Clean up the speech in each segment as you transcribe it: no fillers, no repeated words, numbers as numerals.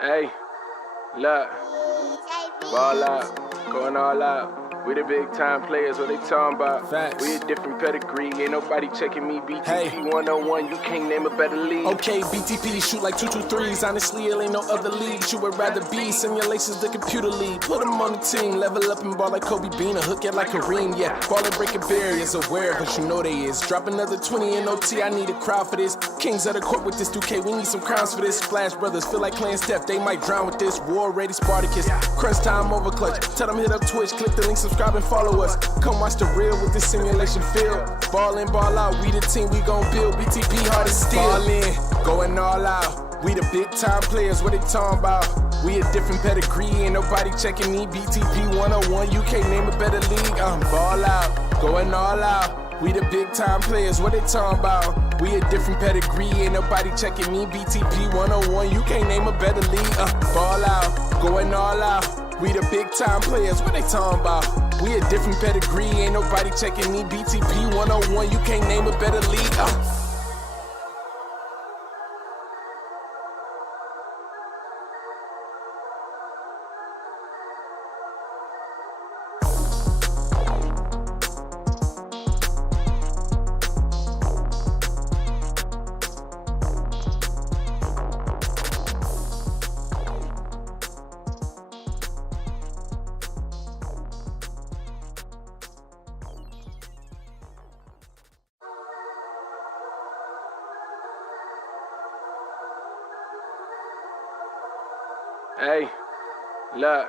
Hey, look, ball out, going all out. We the big time players, what they talking about? Facts. We a different pedigree, ain't nobody checking me. BTP Hey. 101, you can't name a better league. Okay, BTP shoot like 223s. Honestly, it ain't no other league you would rather be. Simulations, the computer league. Put them on the team, level up and ball like Kobe Bean, or hook it like Kareem. Yeah, ball and breaking barriers, aware, but you know they is. Drop another 20 in OT, I need a crowd for this. Kings of the court with this 2K, we need some crowns for this. Splash Brothers, feel like playing Steph, they might drown with this. War ready Spartacus, crunch time over clutch. Tell them hit up Twitch, click the link, subscribe and follow us. Come watch the real with this simulation field. Ball in, ball out, we the team, we gon' build. BTP hard as steel. Ball in, going all out. We the big time players, what they talking about? We a different pedigree, ain't nobody checking me. BTP 101, you can't name a better league. Ball out, going all out. We the big time players, what they talking about? We a different pedigree, ain't nobody checking me. BTP 101, you can't name a better league. Ball out, going all out. We the big time players, what they talking about? We a different pedigree, ain't nobody checking me. BTP 101, you can't name a better league. Hey, look,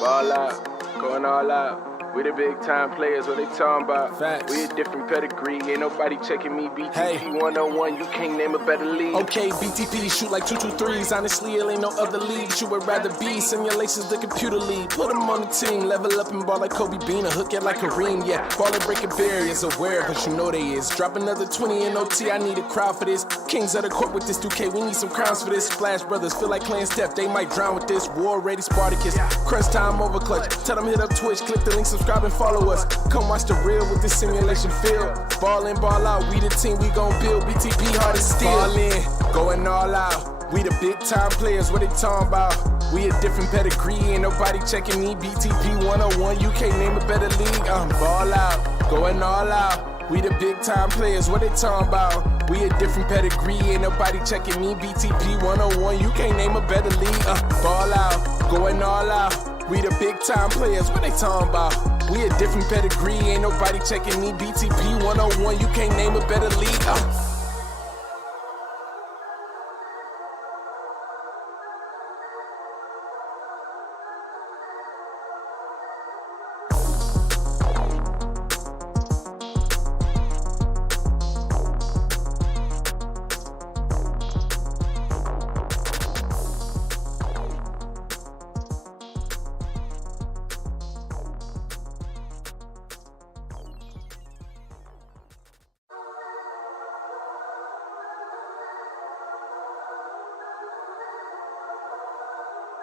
ball out, going all out. We the big time players, what they talking about? Facts. We a different pedigree, ain't nobody checking me. BTP Hey. 101, you can't name a better league. Okay, BTP shoot like 223s. Honestly, it ain't no other league you would rather be. Simulations, the computer league. Put them on the team, level up and ball like Kobe Bean, or hook it like Kareem. Yeah, ball and breaking barriers, aware, but you know they is. Drop another 20 in OT, I need a crowd for this. Kings of the court with this 2K, we need some crowns for this. Splash Brothers, feel like playing Steph, they might drown with this. War ready Spartacus, crunch time over clutch. Tell them hit up Twitch, click the link, subscribe and follow us. Come watch the real with this simulation field. Ball in, ball out, we the team, we gon' build. BTP hard as steel. Ball in, going all out. We the big time players, what they talking about? We a different pedigree, ain't nobody checking me. BTP 101, you can't name a better league. Ball out, going all out. We the big time players, what they talking about? We a different pedigree, ain't nobody checking me. BTP 101, you can't name a better league. Ball out, going all out. We the big time players, what they talking about? We a different pedigree, ain't nobody checking me. BTP 101, you can't name a better league.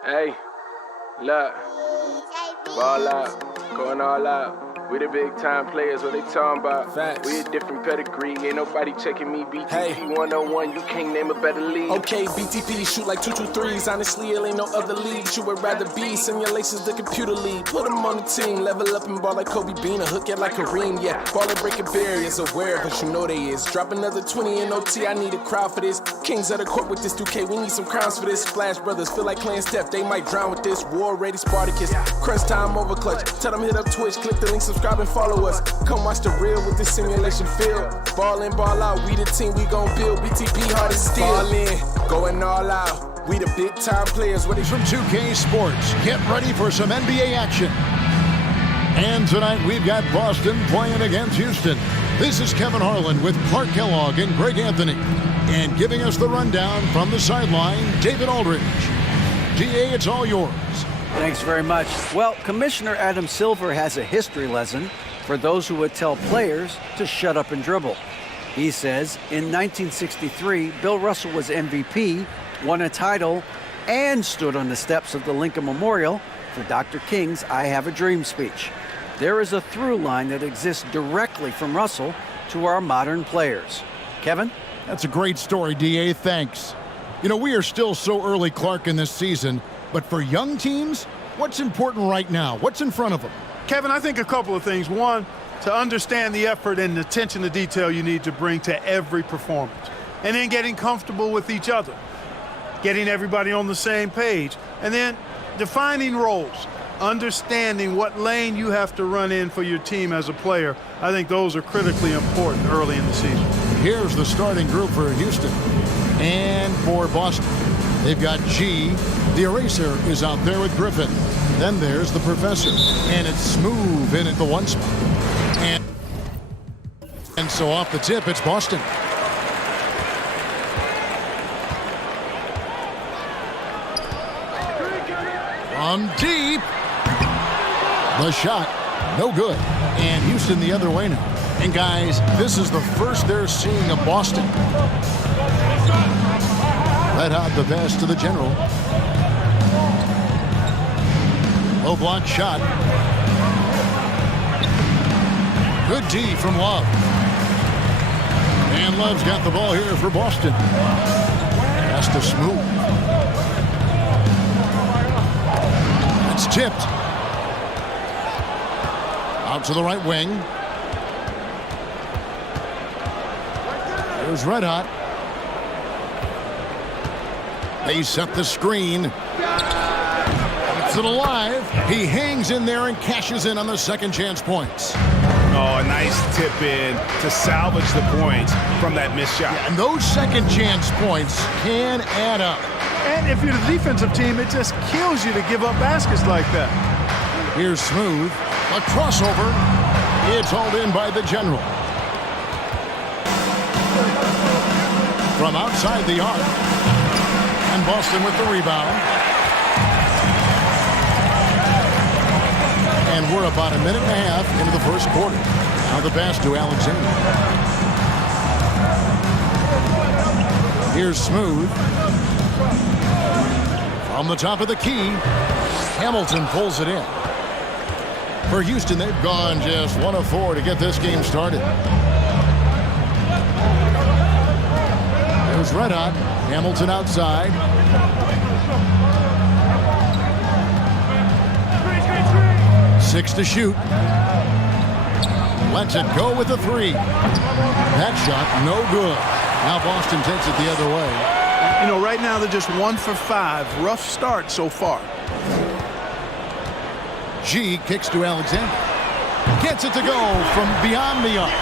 Hey, look, ball out, going all out. We the big time players, what they talking about? Facts. We a different pedigree, ain't nobody checking me. BTP Hey. 101, you can't name a better league. Okay, BTP shoot like 223s. Honestly, it ain't no other league you would rather be. Simulations, the computer league. Put them on the team, level up and ball like Kobe Bean, or hook it like Kareem. Yeah, ball and breaking barriers, aware, but you know they is. Drop another 20 in OT, I need a crowd for this. Kings of the court with this 2K, we need some crowns for this. Splash Brothers, feel like playing Steph, they might drown with this. War ready Spartacus, crunch time over clutch. Tell them hit up Twitch, click the link, subscribe and follow us. Come watch the real with this simulation field. Ball in, ball out, we the team, we gon' build. BTP hard as steel. Ball in, going all out. We the big time players, what they From 2K Sports, get ready for some NBA action. And tonight we've got Boston playing against Houston. This is Kevin Harlan with Clark Kellogg and Greg Anthony. And giving us the rundown from the sideline, David Aldridge. DA, it's all yours. Thanks very much. Well, Commissioner Adam Silver has a history lesson for those who would tell players to shut up and dribble. He says in 1963, Bill Russell was MVP, won a title, and stood on the steps of the Lincoln Memorial for Dr. King's I Have a Dream speech. There is a through line that exists directly from Russell to our modern players. Kevin? That's a great story, DA. Thanks. You know, we are still so early, Clark, in this season, but for young teams, what's important right now? What's in front of them? Kevin, I think a couple of things. One, to understand the effort and attention to detail you need to bring to every performance. And then getting comfortable with each other. Getting everybody on the same page. And then defining roles. Understanding what lane you have to run in for your team as a player. I think those are critically important early in the season. Here's the starting group for Houston. And for Boston, they've got G. The eraser is out there with Griffin. Then there's the professor. And it's Smooth in at the one spot. And so off the tip, it's Boston. From deep. The shot, no good. And Houston the other way now. And guys, this is the first they're seeing of Boston. Red hot the pass to the general. Low block shot. Good D from Love. And Love's got the ball here for Boston. Pass to Smooth. It's tipped. Out to the right wing. There's Red Hot. They set the screen. Keeps it alive. He hangs in there and cashes in on the second chance points. Oh, a nice tip in to salvage the points from that missed shot. Yeah, and those second chance points can add up. And if you're the defensive team, it just kills you to give up baskets like that. Here's Smooth. A crossover. It's hauled in by the general. From outside the arc. And Boston with the rebound. And we're about a minute and a half into the first quarter. Now the pass to Alexander. Here's Smooth. From the top of the key. Hamilton pulls it in. For Houston, they've gone just 1 of 4 to get this game started. There's Red Hot. Hamilton outside. Six to shoot. Lets it go with a 3. That shot, no good. Now Boston takes it the other way. You know, right now they're just 1 for 5. Rough start so far. G kicks to Alexander. Gets it to go from beyond the arc.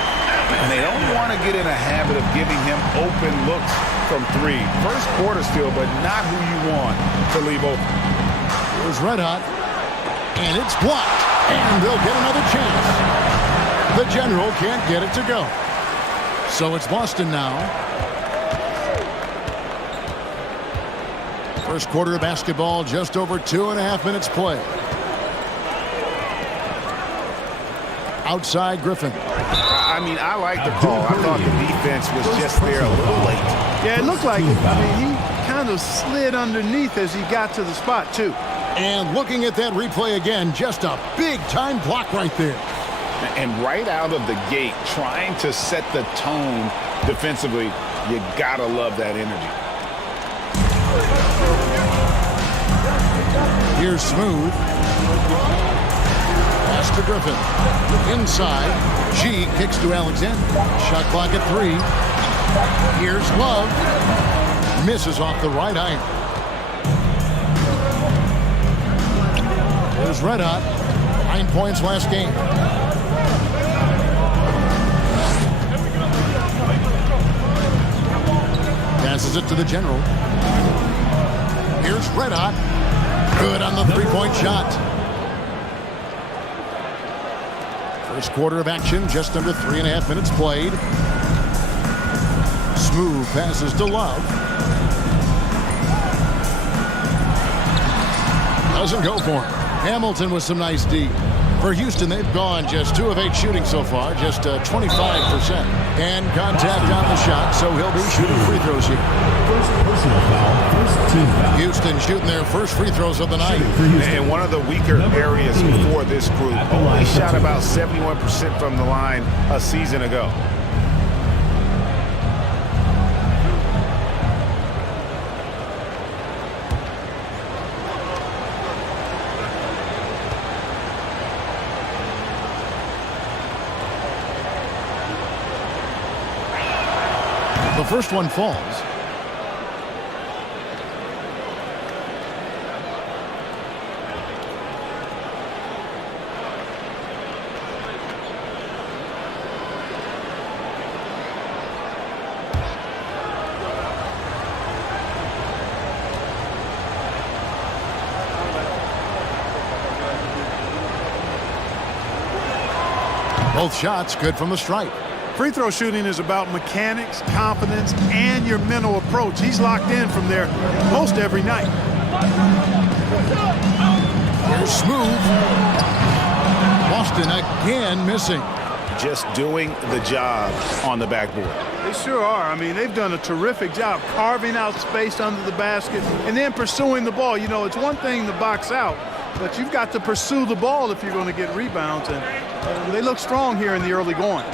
And they don't want to get in a habit of giving him open looks from 3. First quarter still, but not who you want to leave open. Here's Red Hot. And it's blocked. And they'll get another chance. The general can't get it to go. So it's Boston now. First quarter of basketball, just over 2.5 minutes played. Outside Griffin. I mean, I like the call. I thought the defense was just there a little late. Yeah, it looked like it. I mean, he kind of slid underneath as he got to the spot, too. And looking at that replay again, just a big-time block right there. And right out of the gate, trying to set the tone defensively, you gotta love that energy. Here's Smooth. Pass to Griffin. Inside. G kicks to Alexander. Shot clock at 3. Here's Love. Misses off the right iron. There's Red Hot. 9 points last game. Passes it to the general. Here's Red Hot. Good on the three-point shot. First quarter of action, just under 3.5 minutes played. Smooth passes to Love. Doesn't go for him. Hamilton with some nice D. For Houston, they've gone just 2 of 8 shooting so far, just 25%. And contact on the shot, so he'll be shooting free throws here. First personal foul, first team foul. Houston shooting their first free throws of the night. And one of the weaker areas for this group. Only shot about 71% from the line a season ago. the first one falls. Both shots good from the stripe. Free throw shooting is about mechanics, confidence, and your mental approach. He's locked in from there most every night. Here's Smooth. Boston again missing. Just doing the job on the backboard. They sure are. I mean, they've done a terrific job carving out space under the basket and then pursuing the ball. You know, it's one thing to box out, but you've got to pursue the ball if you're going to get rebounds. And they look strong here in the early going.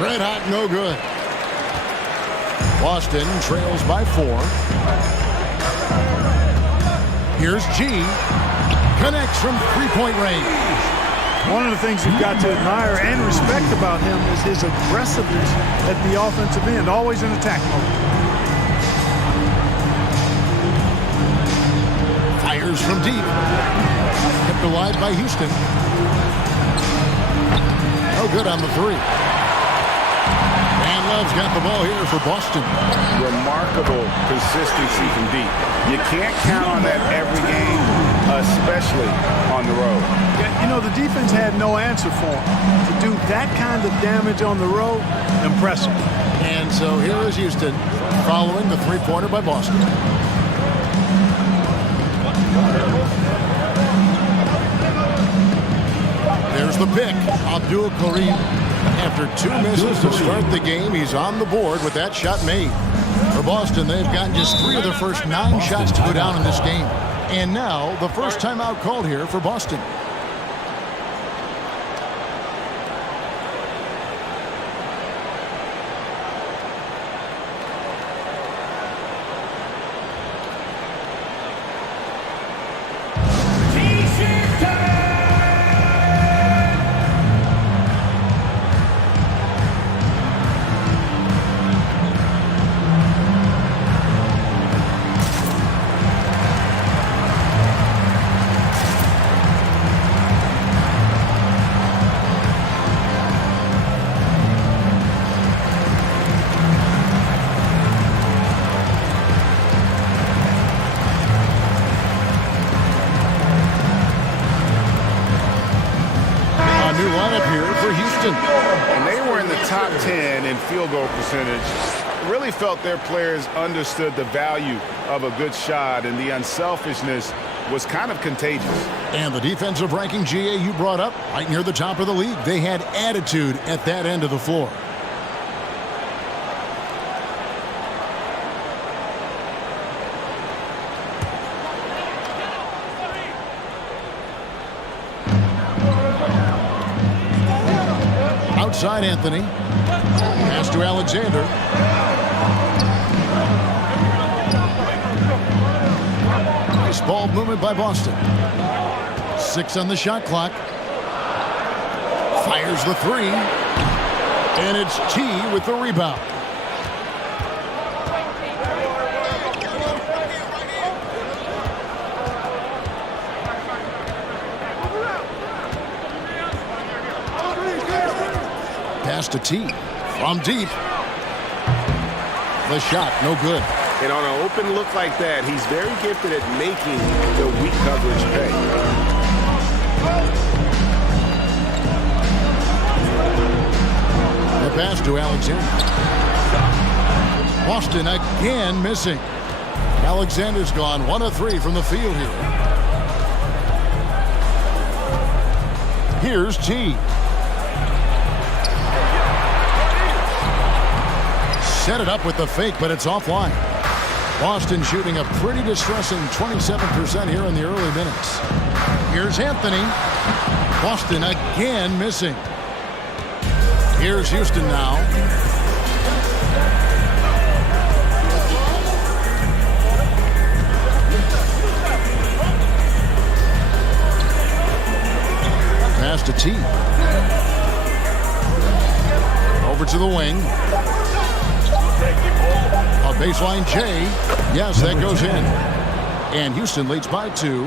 Red hot, no good. Boston trails by 4. Here's G. Connects from three-point range. One of the things you've got to admire and respect about him is his aggressiveness at the offensive end, always in attack mode. Fires from deep. Kept alive by Houston. No good on the 3. And Love's got the ball here for Boston. Remarkable consistency from deep. You can't count on that every game, especially on the road. Yeah, you know, the defense had no answer for him. To do that kind of damage on the road, impressive. And so here is Houston following the three-pointer by Boston. There's the pick. Abdul Karim. After 2 misses to start the game, he's on the board with that shot made. For Boston, they've gotten just 3 of their first 9 shots to go down in this game. And now, the first timeout called here for Boston. And they were in the top 10 in field goal percentage. Really felt their players understood the value of a good shot, and the unselfishness was kind of contagious. And the defensive ranking, GA, you brought up right near the top of the league. They had attitude at that end of the floor. Outside Anthony. Pass to Alexander. Nice ball movement by Boston. 6 on the shot clock. Fires the 3. And it's T with the rebound. Pass to T from deep. The shot, no good. And on an open look like that, he's very gifted at making the weak coverage pay. The pass to Alexander. Boston again missing. Alexander's gone 1 of 3 from the field here. Here's T. Set it up with the fake, but it's offline. Boston shooting a pretty distressing 27% here in the early minutes. Here's Anthony. Boston again missing. Here's Houston now. Pass to T. Over to the wing. Baseline J. Yes, that goes in. And Houston leads by 2.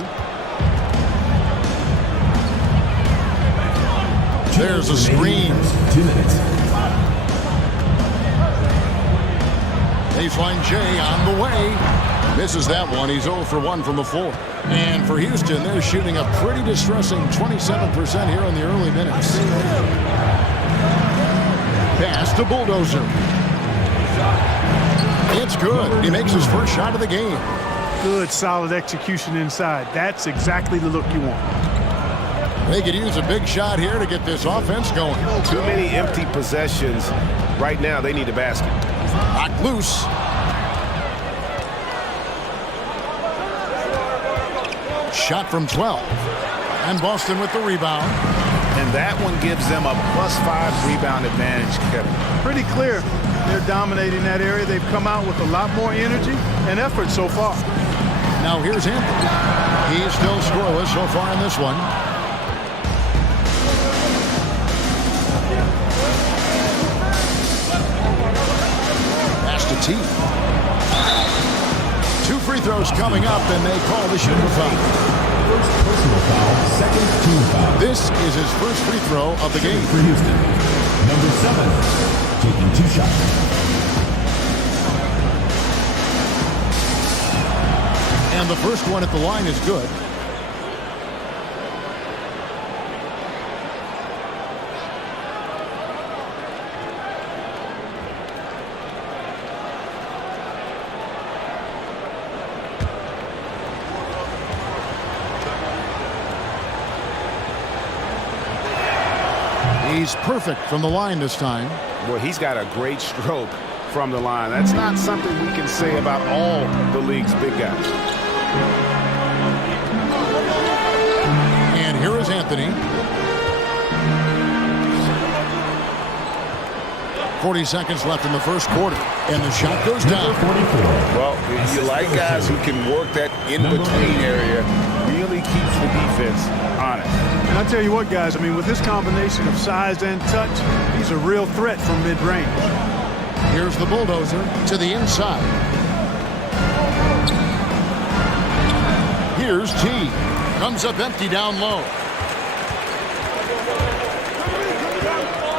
There's a screen. 2 minutes. Baseline J on the way. Misses that one. He's 0 for 1 from the floor. And for Houston, they're shooting a pretty distressing 27% here in the early minutes. Pass to Bulldozer. It's good. He makes his first shot of the game. Good, solid execution inside. That's exactly the look you want. They could use a big shot here to get this offense going. Too many empty possessions. Right now, they need a basket. Knocked loose. Shot from 12. And Boston with the rebound. And that one gives them a +5 rebound advantage, Kevin. Pretty clear. They're dominating that area. They've come out with a lot more energy and effort so far. Now here's Anthony. He's still scoreless so far in this one. Pass to T. 2 free throws coming up, and they call the shooting foul. First personal foul, second team foul. This is his first free throw of the game. For Houston, number 7, taking 2 shots. And the first one at the line is good. He's perfect from the line this time. Boy, he's got a great stroke from the line. That's not something we can say about all the league's big guys. And here is Anthony. 40 seconds left in the first quarter. And the shot goes down. 44. Well, you like guys who can work that in-between area. Really keeps the defense honest. And I tell you what, guys, I mean, with this combination of size and touch, he's a real threat from mid-range. Here's the Bulldozer to the inside. Here's T. Comes up empty down low.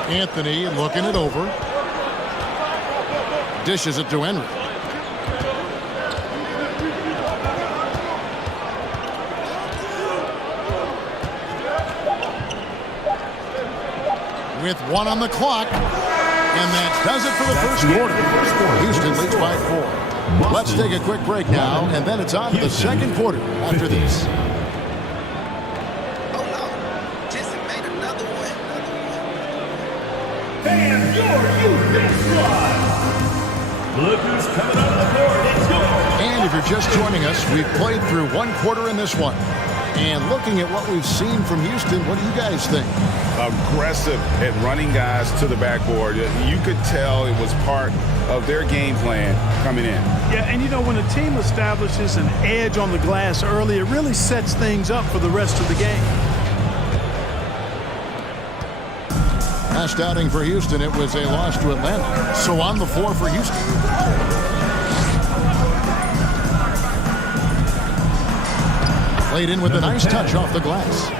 Anthony looking it over. Dishes it to Henry. With 1 on the clock. And that does it for the first quarter. Houston leads by 4. Let's take a quick break now, and then it's on to the second quarter after this. And your Houston squad. Look who's coming out of the court. It's yours. And if you're just joining us, we've played through 1 quarter in this one. And looking at what we've seen from Houston, what do you guys think? Aggressive at running guys to the backboard. You could tell it was part of their game plan coming in. Yeah, and you know, when a team establishes an edge on the glass early, it really sets things up for the rest of the game. Last outing for Houston, it was a loss to Atlanta. So on the floor for Houston. Played in with a nice touch off the glass.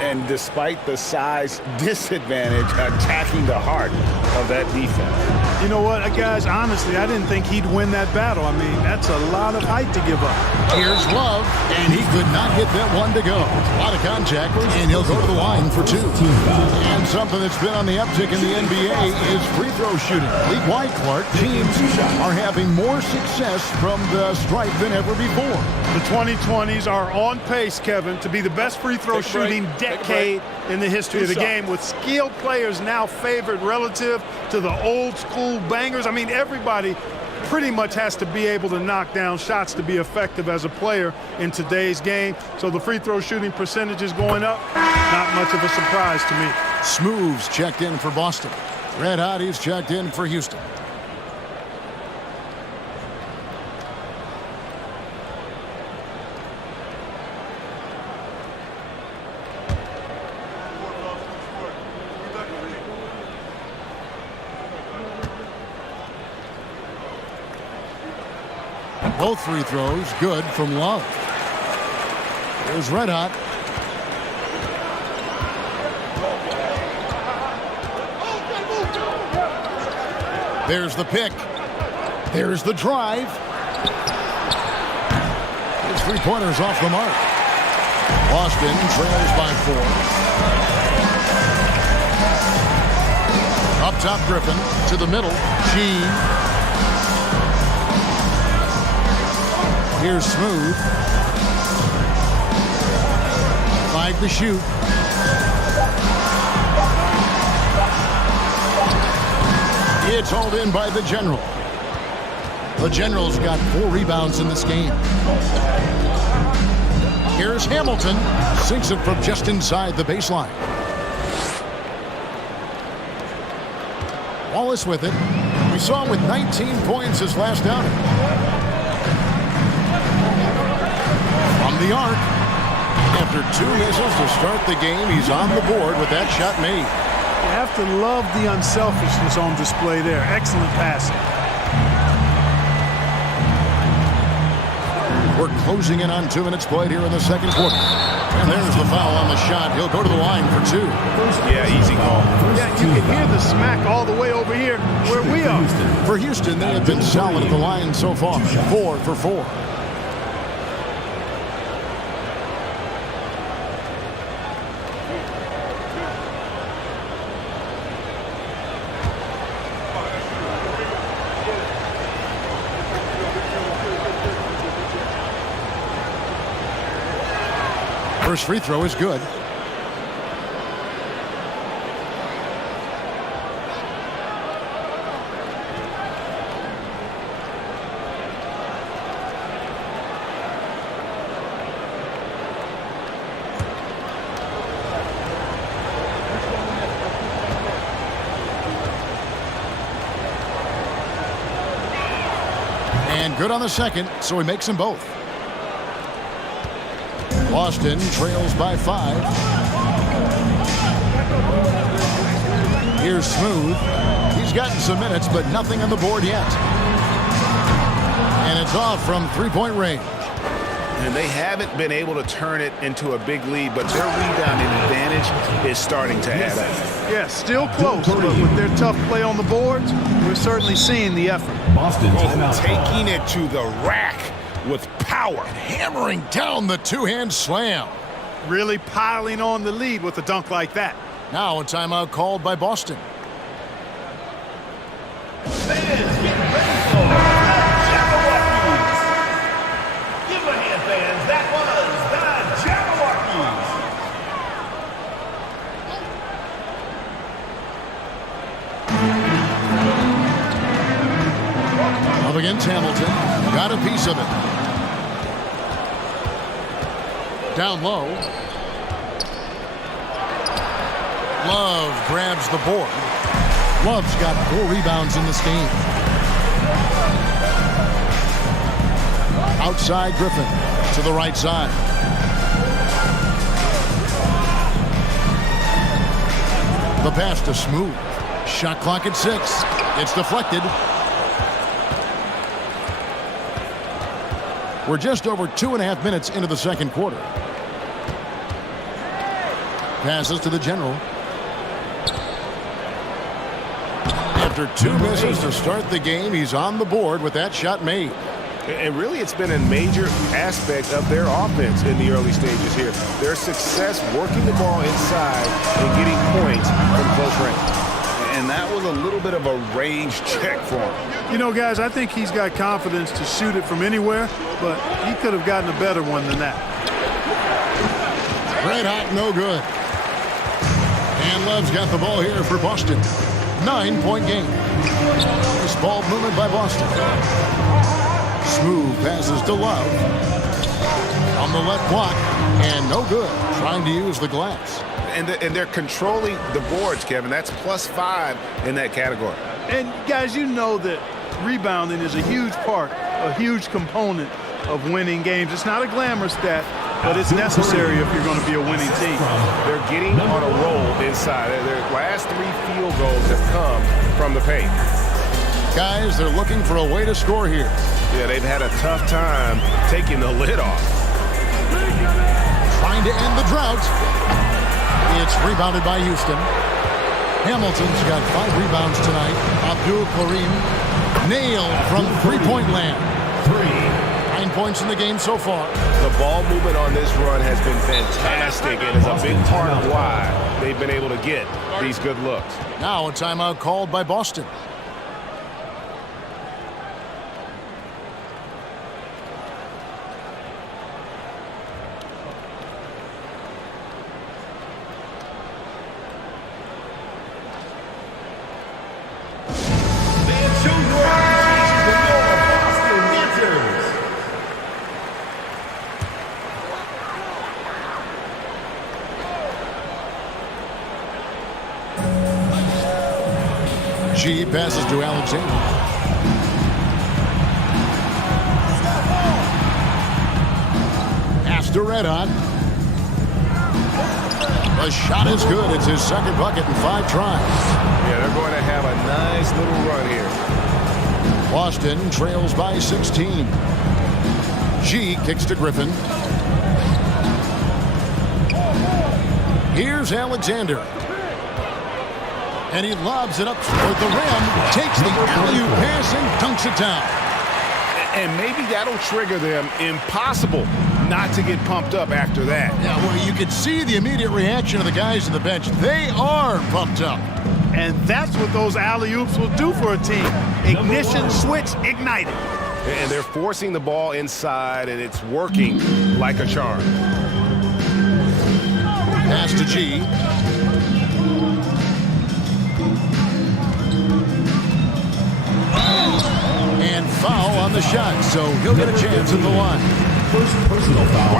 And despite the size disadvantage, attacking the heart of that defense. You know what, guys, honestly, I didn't think he'd win that battle. I mean, that's a lot of height to give up. Here's Love, and he could not get that one to go. A lot of contact, and he'll go to the line for 2. And something that's been on the uptick in the NBA is free throw shooting. League-wide, Clark, teams are having more success from the stripe than ever before. The 2020s are on pace, Kevin, to be the best free throw shooting decade in the history of the game, with skilled players now favored relative to the old school bangers. I mean, everybody pretty much has to be able to knock down shots to be effective as a player in today's game. So the free throw shooting percentage is going up. Not much of a surprise to me. Smooth's checked in for Boston. Red Hotties checked in for Houston. Both free throws good from Love. Here's Red Hot. There's the pick. There's the drive. His three-pointers off the mark. Boston trails by 4. Up top, Griffin to the middle. Sheen. Here's Smooth. 5 to shoot. It's hauled in by the General. The General's got 4 rebounds in this game. Here's Hamilton. Sinks it from just inside the baseline. Wallace with it. We saw him with 19 points his last outing. From the arc. After 2 misses to start the game, he's on the board with that shot made. You have to love the unselfishness on display there. Excellent passing. We're closing in on 2 minutes played here in the second quarter. And there's the foul on the shot. He'll go to the line for 2. Yeah, easy call. Yeah, you can hear the smack all the way over here where we are. For Houston, they have been solid at the line so far. 4 for 4. First free throw is good. And good on the second, so he makes them both. Boston trails by 5. Here's Smooth. He's gotten some minutes, but nothing on the board yet. And it's off from three-point range. And they haven't been able to turn it into a big lead, but their rebounding advantage is starting to add up. Yeah, still close, but with their tough play on the boards, we're certainly seeing the effort. Boston timeout. Taking it to the rack with power. Hammering down the two-hand slam. Really piling on the lead with a dunk like that. Now a timeout called by Boston. Fans, get ready for Jabberwockies. Give them a hand, fans. That was the Jabberwockies. Up against Hamilton. Got a piece of it. Down low. Love grabs the board. Love's got 4 rebounds in this game. Outside Griffin to the right side. The pass to Smooth. Shot clock at 6. It's deflected. We're just over 2.5 minutes into the second quarter. Passes to the General. After 2 misses to start the game, he's on the board with that shot made. And really, it's been a major aspect of their offense in the early stages here. Their success working the ball inside and getting points from close range. And that was a little bit of a range check for him. You know, guys, I think he's got confidence to shoot it from anywhere, but he could have gotten a better one than that. Red hot, no good. And Love's got the ball here for Boston. 9-point game. This ball movement by Boston. Smooth passes to Love. On the left block, and no good. Trying to use the glass. And they're controlling the boards, Kevin. That's +5 in that category. And, guys, you know that rebounding is a huge part, a huge component of winning games. It's not a glamorous stat, but it's necessary if you're going to be a winning team. They're getting on a roll inside. Their last 3 field goals have come from the paint. Guys, they're looking for a way to score here. Yeah, they've had a tough time taking the lid off. Trying to end the drought. It's rebounded by Houston. Hamilton's got 5 rebounds tonight. Abdul Karim nailed from three-point land. 9 points in the game so far. The ball movement on this run has been fantastic and is a big part of why they've been able to get these good looks. Now a timeout called by Boston. G passes to Alexander. Pass to Redhot. The shot is good. It's his second bucket in 5 tries. Yeah, they're going to have a nice little run here. Boston trails by 16. G kicks to Griffin. Here's Alexander. And he lobs it up toward the rim, takes the alley-oop pass and dunks it down. And maybe that'll trigger them. Impossible not to get pumped up after that. Yeah, well, you could see the immediate reaction of the guys on the bench. They are pumped up. And that's what those alley-oops will do for a team. Ignition switch ignited. And they're forcing the ball inside, and it's working like a charm. Pass to G. And foul on the shot, so he'll get a chance at the line. First personal foul.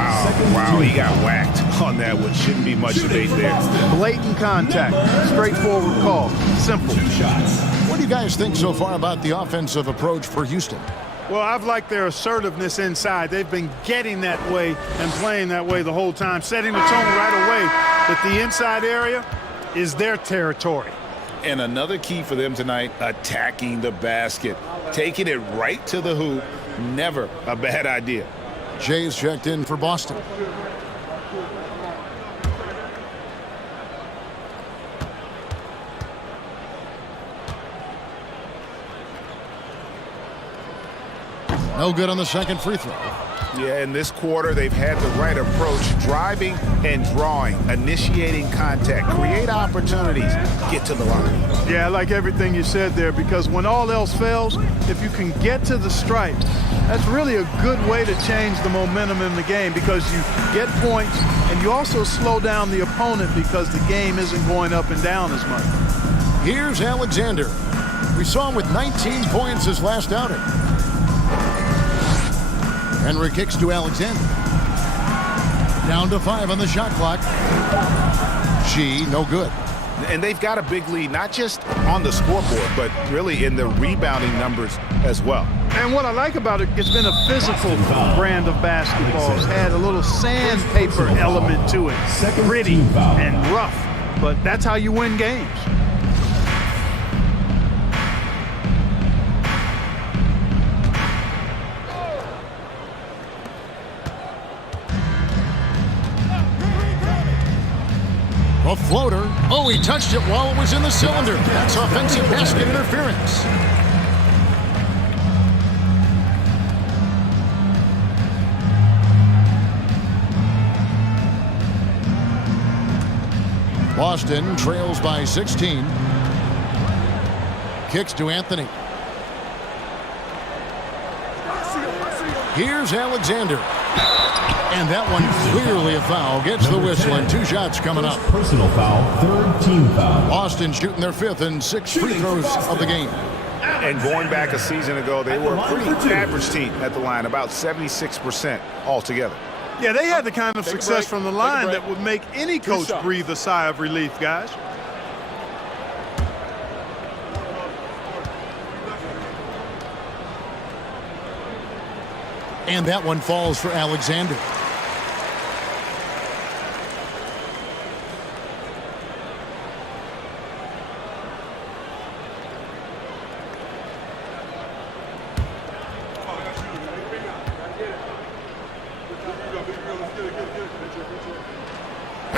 Wow, he got whacked on that, which shouldn't be much debate there. Blatant contact. Straightforward call. Simple. 2 shots. What do you guys think so far about the offensive approach for Houston? Well, I've liked their assertiveness inside. They've been getting that way and playing that way the whole time, setting the tone right away that the inside area is their territory. And another key for them tonight, attacking the basket. Taking it right to the hoop, never a bad idea. Jay's checked in for Boston. No good on the second free throw. Yeah, in this quarter, they've had the right approach, driving and drawing, initiating contact, create opportunities, get to the line. Yeah, I like everything you said there, because when all else fails, if you can get to the stripe, that's really a good way to change the momentum in the game, because you get points and you also slow down the opponent because the game isn't going up and down as much. Here's Alexander. We saw him with 19 points his last outing. Henry kicks to Alexander. Down to 5 on the shot clock. G, no good. And they've got a big lead, not just on the scoreboard, but really in the rebounding numbers as well. And what I like about it, it's been a physical brand of basketball. It's had a little sandpaper element to it. Gritty and rough, but that's how you win games. A floater. Oh, he touched it while it was in the cylinder. That's offensive basket interference. Boston trails by 16. Kicks to Anthony. Here's Alexander. And that one clearly a foul. Gets the whistle and 2 shots coming up. Personal foul, 3rd team foul. Boston shooting their 5th and 6th free throws of the game. And going back a season ago, they were a pretty average team at the line, about 76% altogether. Yeah, they had the kind of success from the line that would make any coach breathe a sigh of relief, guys. And that one falls for Alexander.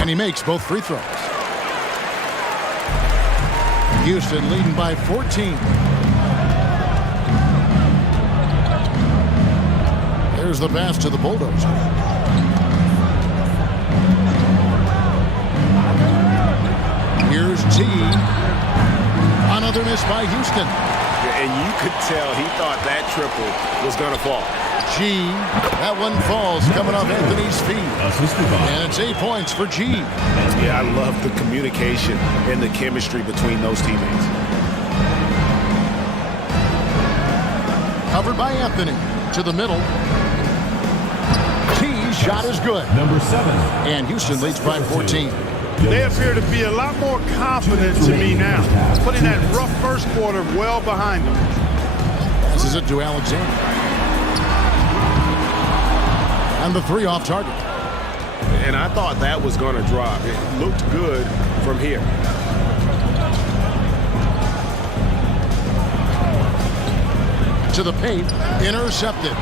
And he makes both free throws. Houston leading by 14. There's the pass to the Bulldozer. Here's T. Another miss by Houston. And you could tell he thought that triple was going to fall. G. That one falls coming off Anthony's feet. And it's 8 points for G. Yeah, I love the communication and the chemistry between those teammates. Covered by Anthony. To the middle. T's shot is good. Number 7. And Houston leads by 14. They appear to be a lot more confident to me now, putting that rough first quarter well behind them. This is it to Alexander. And the three off target. And I thought that was going to drop. It looked good from here. To the paint, intercepted.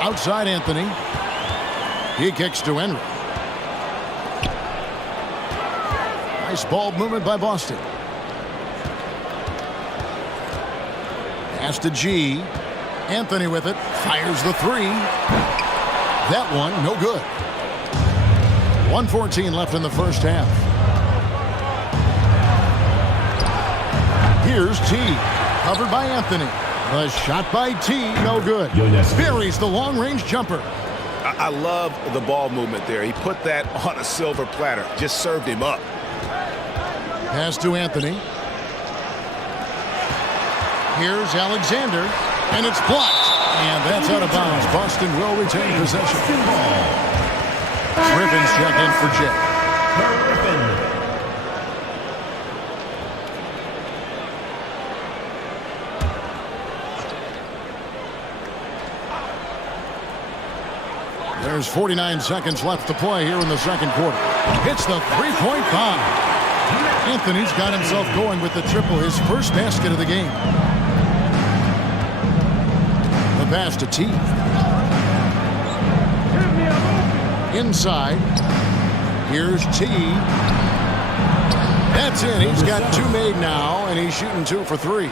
Outside Anthony. He kicks to Henry. Nice ball movement by Boston. Pass to G. Anthony with it. Fires the three. That one, no good. 1:14 left in the first half. Here's T. Covered by Anthony. The shot by T, no good. Buries the long-range jumper. I love the ball movement there. He put that on a silver platter. Just served him up. Pass to Anthony. Here's Alexander. And it's blocked. And that's out of bounds. Boston will retain possession. Griffin's check in for Jay. There's 49 seconds left to play here in the second quarter. Hits the three-point bomb. Anthony's got himself going with the triple, his first basket of the game. The pass to T. Inside. Here's T. That's in. He's got two made now, and he's shooting 2 for 3.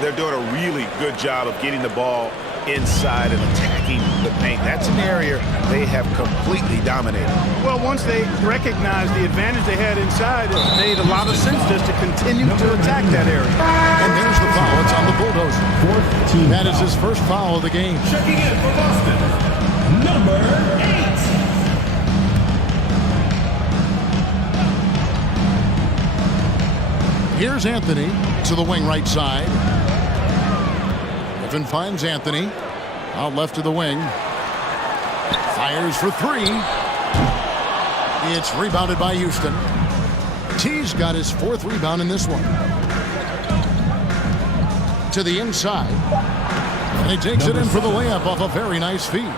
They're doing a really good job of getting the ball inside and attacking the paint. That's an area they have completely dominated. Well, once they recognized the advantage they had inside, it made a lot of sense just to continue to attack that area. And there's the foul. It's on the Bulldozer. Fourth team That is foul. his first foul of the game. Checking in for Boston, number 8. Here's Anthony to the wing right side. Griffin finds Anthony. Out left to the wing. Fires for 3. It's rebounded by Houston. T's got his 4th rebound in this one. To the inside. And he takes it in for the layup off a very nice feed.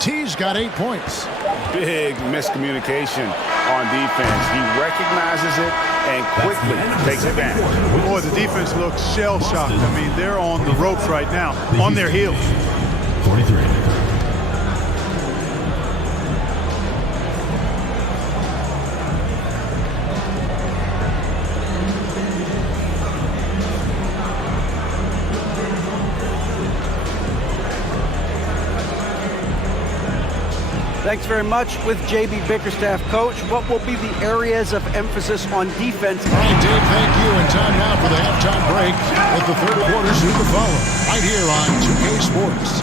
T's got 8 points. Big miscommunication on defense. He recognizes it and quickly takes advantage. Boy, the defense looks shell-shocked. I mean, they're on the ropes right now, on their heels. 43. Thanks very much. With J.B. Bickerstaff, Coach, what will be the areas of emphasis on defense? All right, Dave, thank you. And time now for the halftime break with the third quarter soon to follow. Right here on 2K Sports.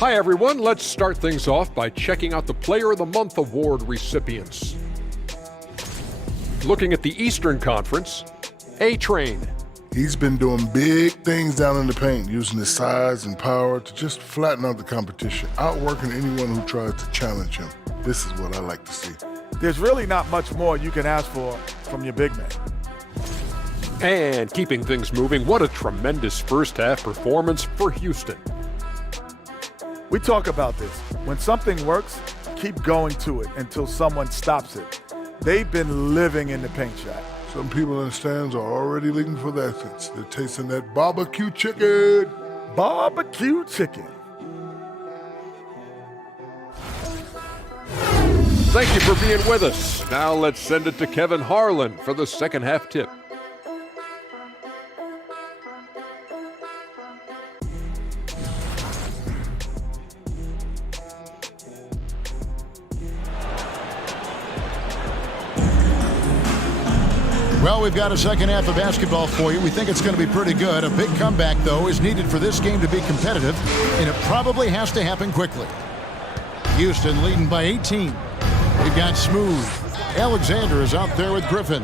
Hi everyone, let's start things off by checking out the Player of the Month award recipients. Looking at the Eastern Conference, A-Train. He's been doing big things down in the paint, using his size and power to just flatten out the competition, outworking anyone who tries to challenge him. This is what I like to see. There's really not much more you can ask for from your big man. And keeping things moving, what a tremendous first-half performance for Houston. We talk about this. When something works, keep going to it until someone stops it. They've been living in the paint shot. Some people in the stands are already looking for the essence. They're tasting that barbecue chicken. Barbecue chicken. Thank you for being with us. Now let's send it to Kevin Harlan for the second half tip. Well, we've got a second half of basketball for you. We think it's going to be pretty good. A big comeback, though, is needed for this game to be competitive, and it probably has to happen quickly. Houston leading by 18. We've got Smooth. Alexander is out there with Griffin.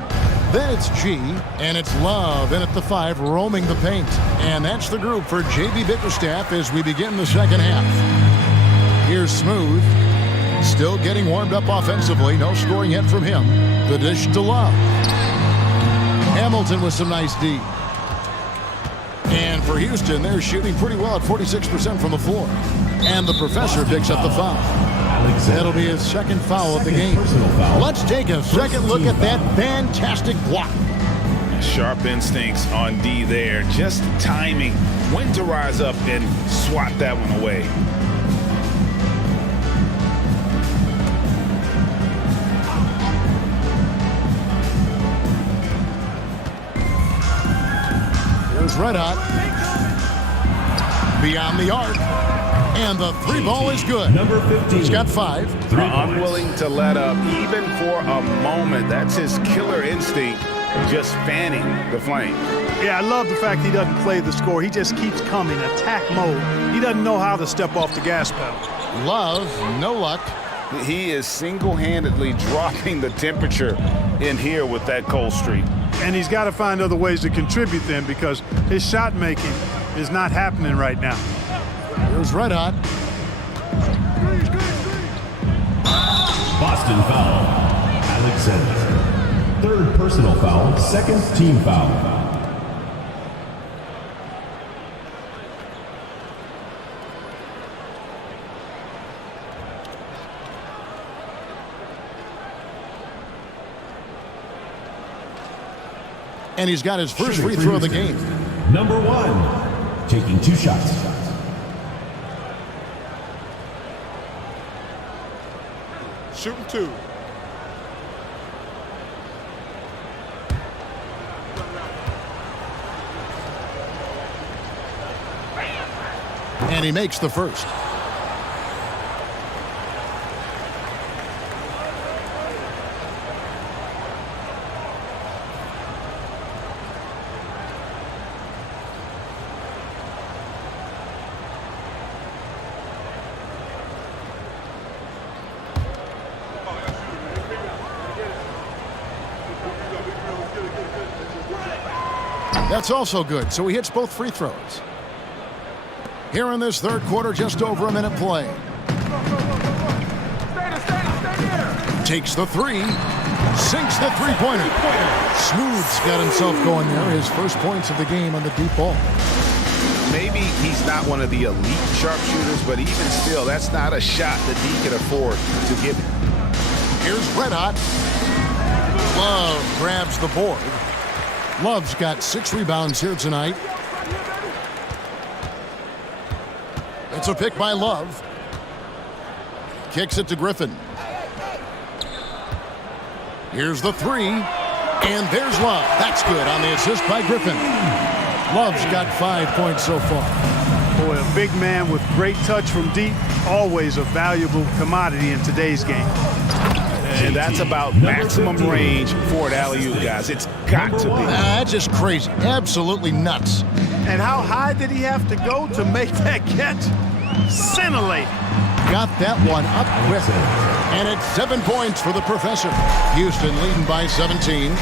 Then it's G, and it's Love in at the 5, roaming the paint. And that's the group for J.B. Bickerstaff as we begin the second half. Here's Smooth. Still getting warmed up offensively. No scoring yet from him. The dish to Love. Hamilton with some nice D. And for Houston, they're shooting pretty well at 46% from the floor. And the professor picks up the foul. That'll be his second foul of the game. Let's take a second look at that fantastic block. Sharp instincts on D there. Just timing when to rise up and swat that one away. Here's Red Hot. Beyond the arc. And the three ball is good. Number 15. He's got 5. Unwilling to let up even for a moment. That's his killer instinct, just fanning the flame. Yeah, I love the fact he doesn't play the score. He just keeps coming, attack mode. He doesn't know how to step off the gas pedal. Love, no luck. He is single-handedly dropping the temperature in here with that cold streak. And he's got to find other ways to contribute then because his shot making is not happening right now. Here's Red Hot. Boston foul. Alexander. Third personal foul. Second team foul. And he's got his first free throw of the game. Number 1. Taking 2 shots. Shooting 2. And he makes the first. That's also good, so he hits both free throws. Here in this third quarter, just over a minute play. Takes the 3, sinks the three-pointer. Smooth's got himself going there, his first points of the game on the deep ball. Maybe he's not one of the elite sharpshooters, but even still, that's not a shot that he can afford to give him. Here's Red Hot. Love grabs the board. Love's got 6 rebounds here tonight. It's a pick by Love. Kicks it to Griffin. Here's the 3. And there's Love. That's good on the assist by Griffin. Love's got 5 points so far. Boy, a big man with great touch from deep, always a valuable commodity in today's game. And that's about maximum range for an alley-oop, guys. It's got to be. That's just crazy. Absolutely nuts. And how high did he have to go to make that catch? Scintillating. Got that one up quick. And it's 7 points for the professor. Houston leading by 17.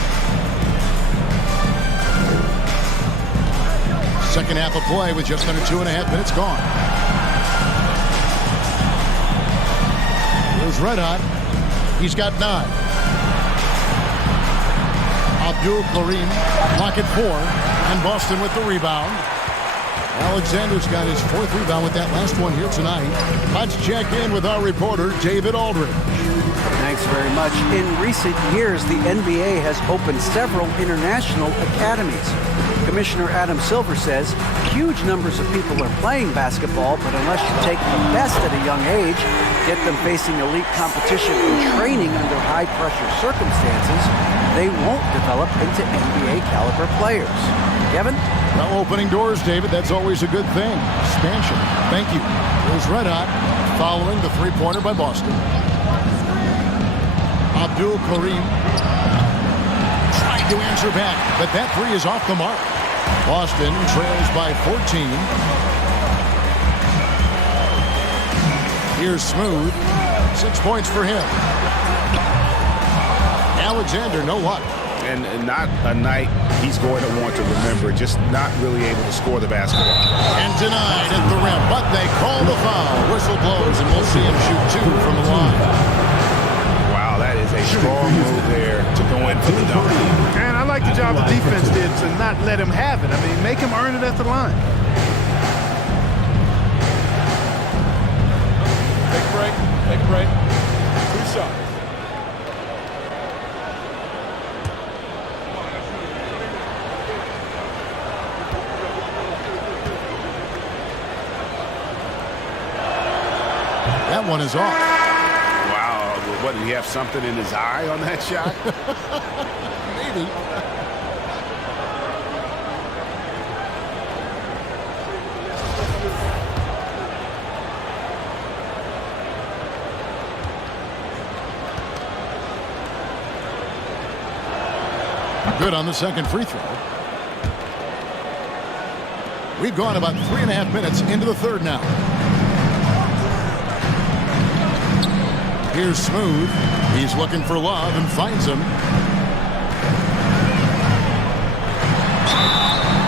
Second half of play with just under 2.5 minutes gone. Here's Red Hot. He's got 9. A Abdul-Karim, block at 4, and Boston with the rebound. Alexander's got his 4th rebound with that last one here tonight. Let's check in with our reporter, David Aldridge. Thanks very much. In recent years, the NBA has opened several international academies. Commissioner Adam Silver says huge numbers of people are playing basketball, but unless you take the best at a young age, get them facing elite competition and training under high-pressure circumstances, they won't develop into NBA-caliber players. Kevin? Well, opening doors, David, that's always a good thing. Expansion. Thank you. Here's Red Hot following the three-pointer by Boston. Abdul-Karim tried to answer back, but that three is off the mark. Boston trails by 14. Here's Smooth. 6 points for him. Alexander, no luck. And not a night he's going to want to remember, just not really able to score the basketball. And denied at the rim, but they call the foul. Whistle blows, and we'll see him shoot 2 from the line. Wow, that is a strong move there to go in for the dunk. And I like the job the defense did to not let him have it. I mean, make him earn it at the line. Take a break. Take a break. 2 shots. That one is off. Wow, what, did he have something in his eye on that shot? Maybe. Good on the second free throw. We've gone about 3.5 minutes into the third now. Here's Smooth. He's looking for Love and finds him.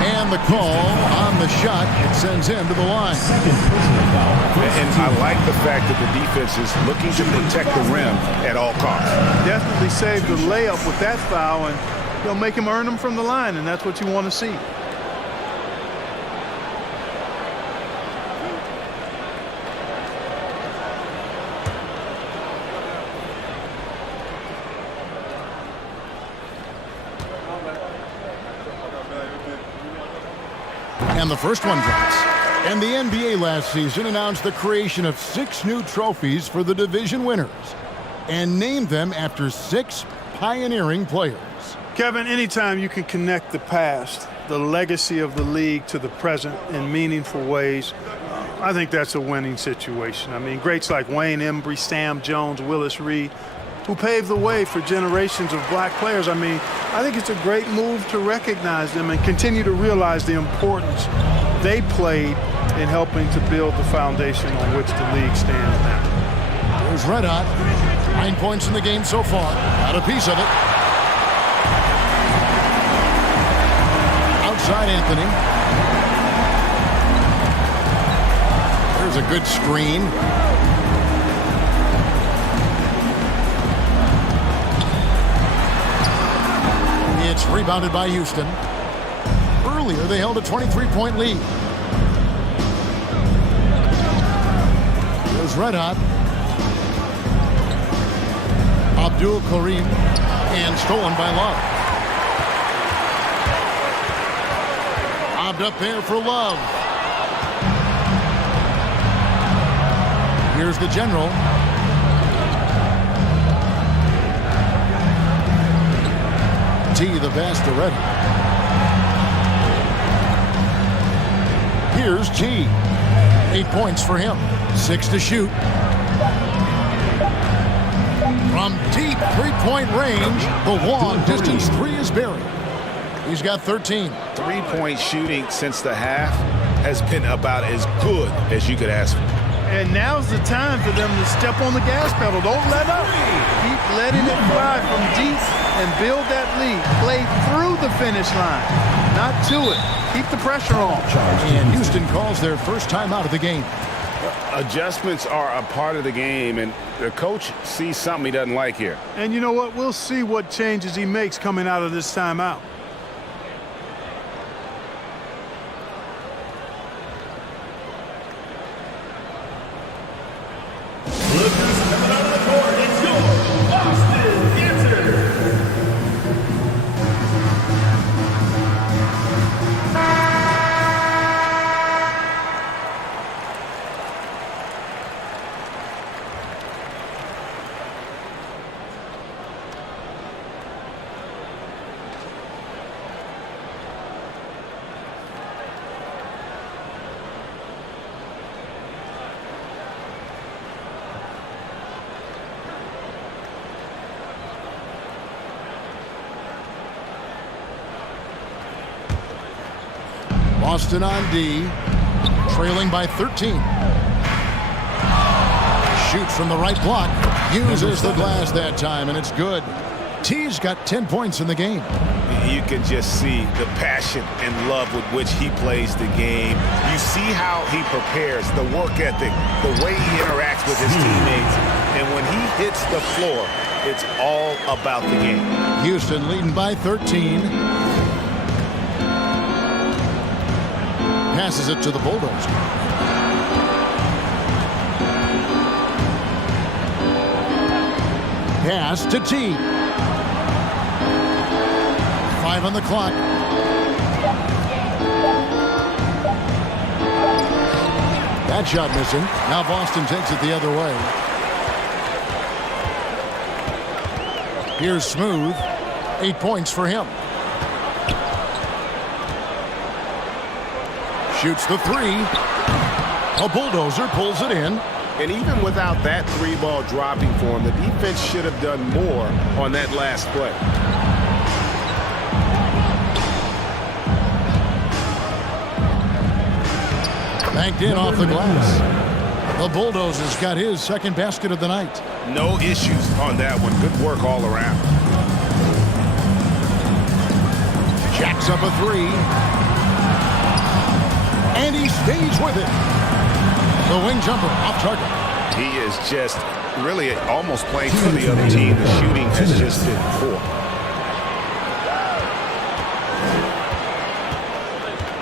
And the call on the shot. It sends him to the line. And I like the fact that the defense is looking to protect the rim at all costs. Definitely saved the layup with that foul, and they'll make him earn them from the line, and that's what you want to see. And the first one drops. And the NBA last season announced the creation of 6 new trophies for the division winners and named them after 6 pioneering players. Kevin, anytime you can connect the past, the legacy of the league, to the present in meaningful ways, I think that's a winning situation. I mean, greats like Wayne Embry, Sam Jones, Willis Reed, who paved the way for generations of black players. I mean, I think it's a great move to recognize them and continue to realize the importance they played in helping to build the foundation on which the league stands now. There's Red Hot. 9 points in the game so far. Got a piece of it. Outside Anthony. There's a good screen. It's rebounded by Houston. Earlier, they held a 23-point lead. There's Red Hot. Abdul-Karim, and stolen by Love. Lobbed up there for Love. Here's the general. T the pass to Red Hot. Here's G. 8 points for him. 6 to shoot. From deep three-point range, the long distance three is buried. He's got 13. Three-point shooting since the half has been about as good as you could ask for. And now's the time for them to step on the gas pedal. Don't let up. Keep letting it fly from deep and build that lead. Play through the finish line, not to it. Keep the pressure on. And Houston calls their first timeout of the game. Adjustments are a part of the game, and the coach sees something he doesn't like here. And you know what? We'll see what changes he makes coming out of this timeout. Coming out of the court, it's your Boston Answer. Boston on D, trailing by 13. Shoots from the right block, uses the glass that time, and it's good. T's got 10 points in the game. You can just see the passion and love with which he plays the game. You see how he prepares, the work ethic, the way he interacts with his teammates. And when he hits the floor, it's all about the game. Houston leading by 13. Passes it to the Bulldogs. Pass to T. 5 on the clock. That shot missing. Now Boston takes it the other way. Here's Smooth. 8 points for him. Shoots the three. A bulldozer pulls it in. And even without that three-ball dropping for him, the defense should have done more on that last play. Banked in off the glass. The Bulldozers got his second basket of the night. No issues on that one. Good work all around. Jacks up a three. And he stays with it. The wing jumper off target. He is just really almost playing for the other team. The shooting has just been poor.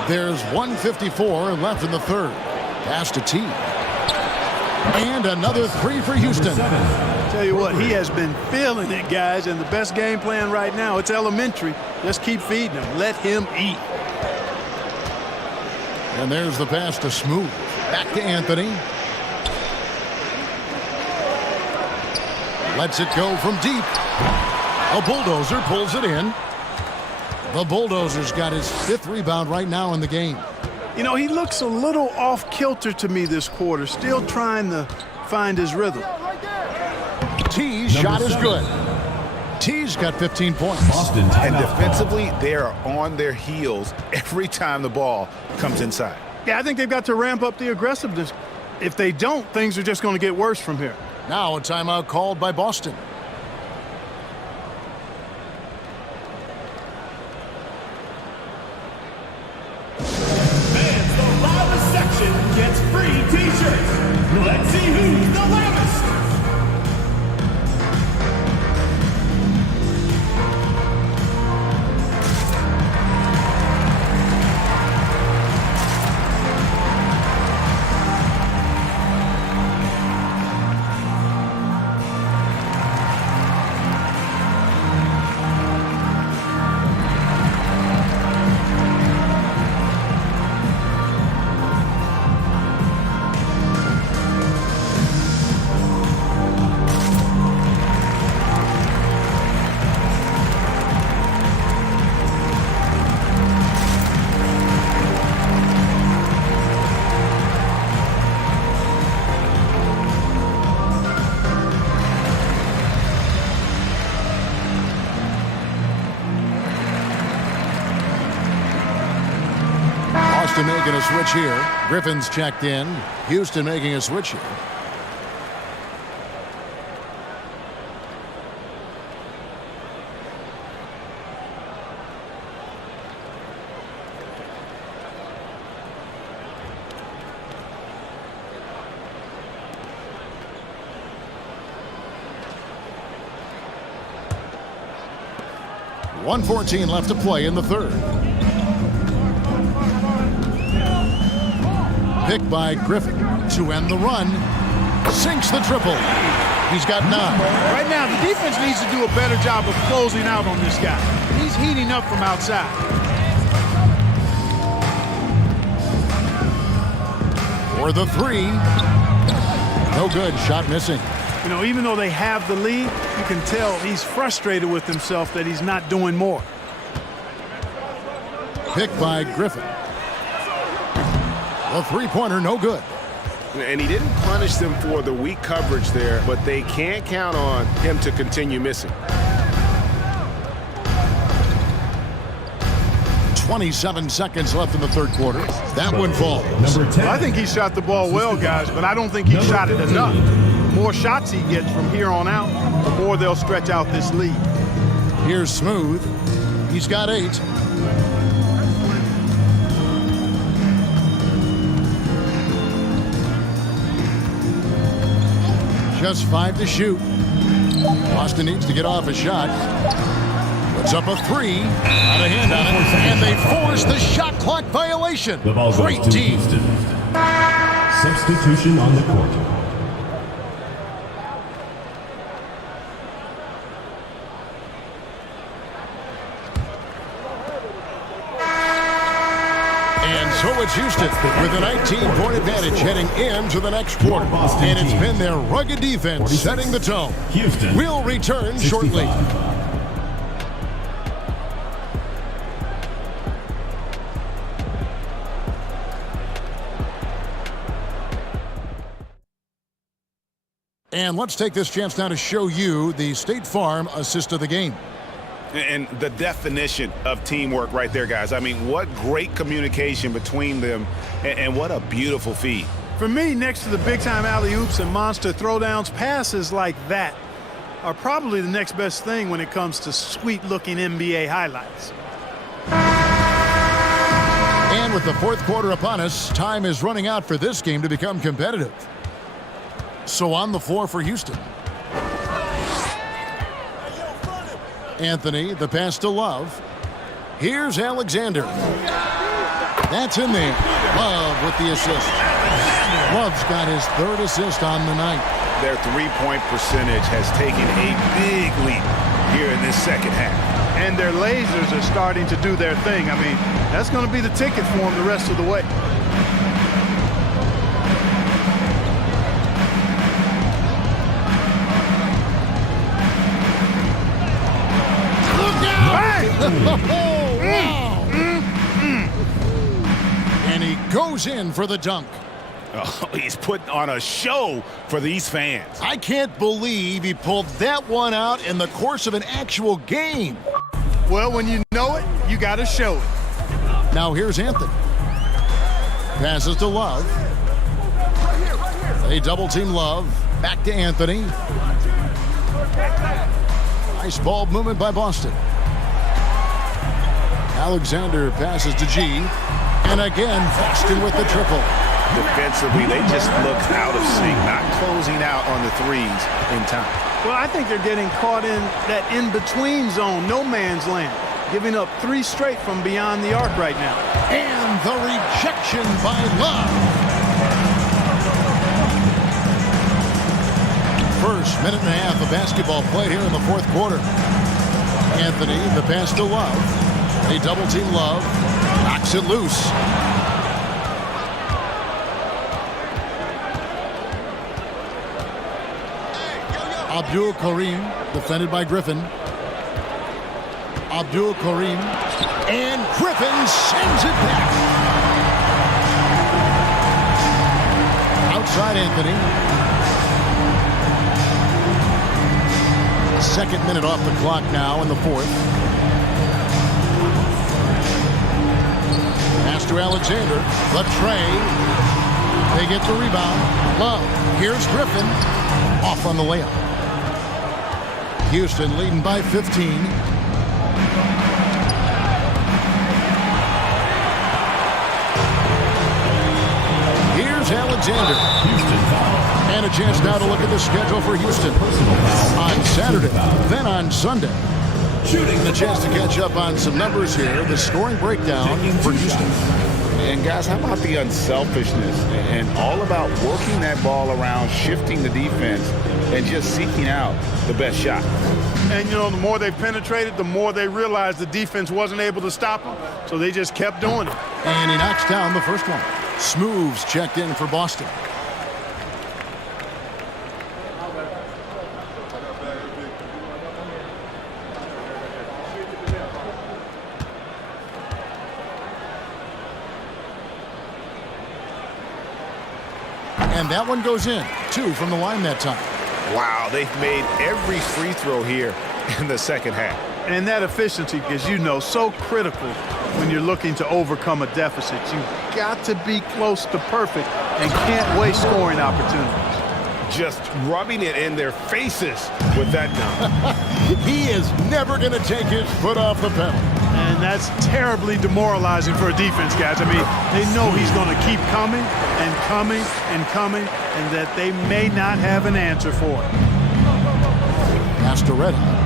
There's 1:54 left in the third. Pass to T. And another three for Houston. Tell you what, he has been feeling it, guys, and the best game plan right now, it's elementary. Just keep feeding him. Let him eat. And there's the pass to Smooth. Back to Anthony. Lets it go from deep. A bulldozer pulls it in. The Bulldozer's got his 5th rebound right now in the game. You know, he looks a little off kilter to me this quarter, still trying to find his rhythm. T's shot is good. T's got 15 points. And defensively, they are on their heels every time the ball comes inside. Yeah, I think they've got to ramp up the aggressiveness. If they don't, things are just going to get worse from here. Now a timeout called by Boston. Fans, the loudest section gets free T-shirts. Let's see who's the loudest. Boston making a switch here. Griffin's checked in. Houston making a switch here. 1:14 left to play in the third. Pick by Griffin to end the run. Sinks the triple. He's got 9. Right now, the defense needs to do a better job of closing out on this guy. He's heating up from outside. For the 3. No good. Shot missing. You know, even though they have the lead, you can tell he's frustrated with himself that he's not doing more. Pick by Griffin. The 3-pointer, no good. And he didn't punish them for the weak coverage there, but they can't count on him to continue missing. 27 seconds left in the third quarter. That one falls. Number 10. I think he shot the ball well, guys, but I don't think he shot it enough. The more shots he gets from here on out, the more they'll stretch out this lead. Here's Smooth. He's got 8. Just 5 to shoot. Boston needs to get off a shot. Puts up a 3. Out of hand on it. And they force the shot clock violation. The ball Great goes to team. Houston. Substitution on the court. So it's Houston with a 19-point advantage heading into the next quarter. And it's been their rugged defense setting the tone. Houston. We'll return shortly. And let's take this chance now to show you the State Farm assist of the game. And the definition of teamwork right there, guys. I mean, what great communication between them, and what a beautiful feed. For me, next to the big-time alley-oops and monster throwdowns, passes like that are probably the next best thing when it comes to sweet-looking NBA highlights. And with the fourth quarter upon us, time is running out for this game to become competitive. So on the floor for Houston. Anthony, the pass to Love. Here's Alexander. That's in there. Love with the assist. Love's got his 3rd assist on the night. Their three-point percentage has taken a big leap here in this second half. And their lasers are starting to do their thing. I mean, that's going to be the ticket for them the rest of the way. And he goes in for the dunk. Oh, he's putting on a show for these fans. I can't believe he pulled that one out in the course of an actual game. Well, when you know it, you got to show it. Now here's Anthony. Passes to Love. They double team Love. Back to Anthony. Nice ball movement by Boston. Alexander passes to G. And again, Boston with the triple. Defensively, they just look out of sync, not closing out on the threes in time. Well, I think they're getting caught in that in-between zone, no man's land, giving up 3 straight from beyond the arc right now. And the rejection by Love. First minute and a half of basketball played here in the fourth quarter. Anthony, the pass to Love. They double team Love. Knocks it loose. Abdul Karim, defended by Griffin. Abdul Karim. And Griffin sends it back. Outside Anthony. Second minute off the clock now in the fourth. Pass to Alexander. The tray. They get the rebound. Love. Here's Griffin. Off on the layup. Houston leading by 15. Here's Alexander. And a chance now to look at the schedule for Houston. On Saturday, then on Sunday. And a chance to catch up on some numbers here. The scoring breakdown for Houston. And guys, how about the unselfishness and all about working that ball around, shifting the defense, and just seeking out the best shot. And, you know, the more they penetrated, the more they realized the defense wasn't able to stop them. So they just kept doing it. And he knocks down the first one. Smooths checked in for Boston. And that one goes in. 2 from the line that time. Wow, they've made every free throw here in the second half. And that efficiency, as you know, so critical when you're looking to overcome a deficit. You've got to be close to perfect and can't waste scoring opportunities. Just rubbing it in their faces with that dunk. He is never going to take his foot off the pedal. And that's terribly demoralizing for a defense, guys. I mean, they know he's going to keep coming and coming and coming, and that they may not have an answer for it. Pass to Red Hot.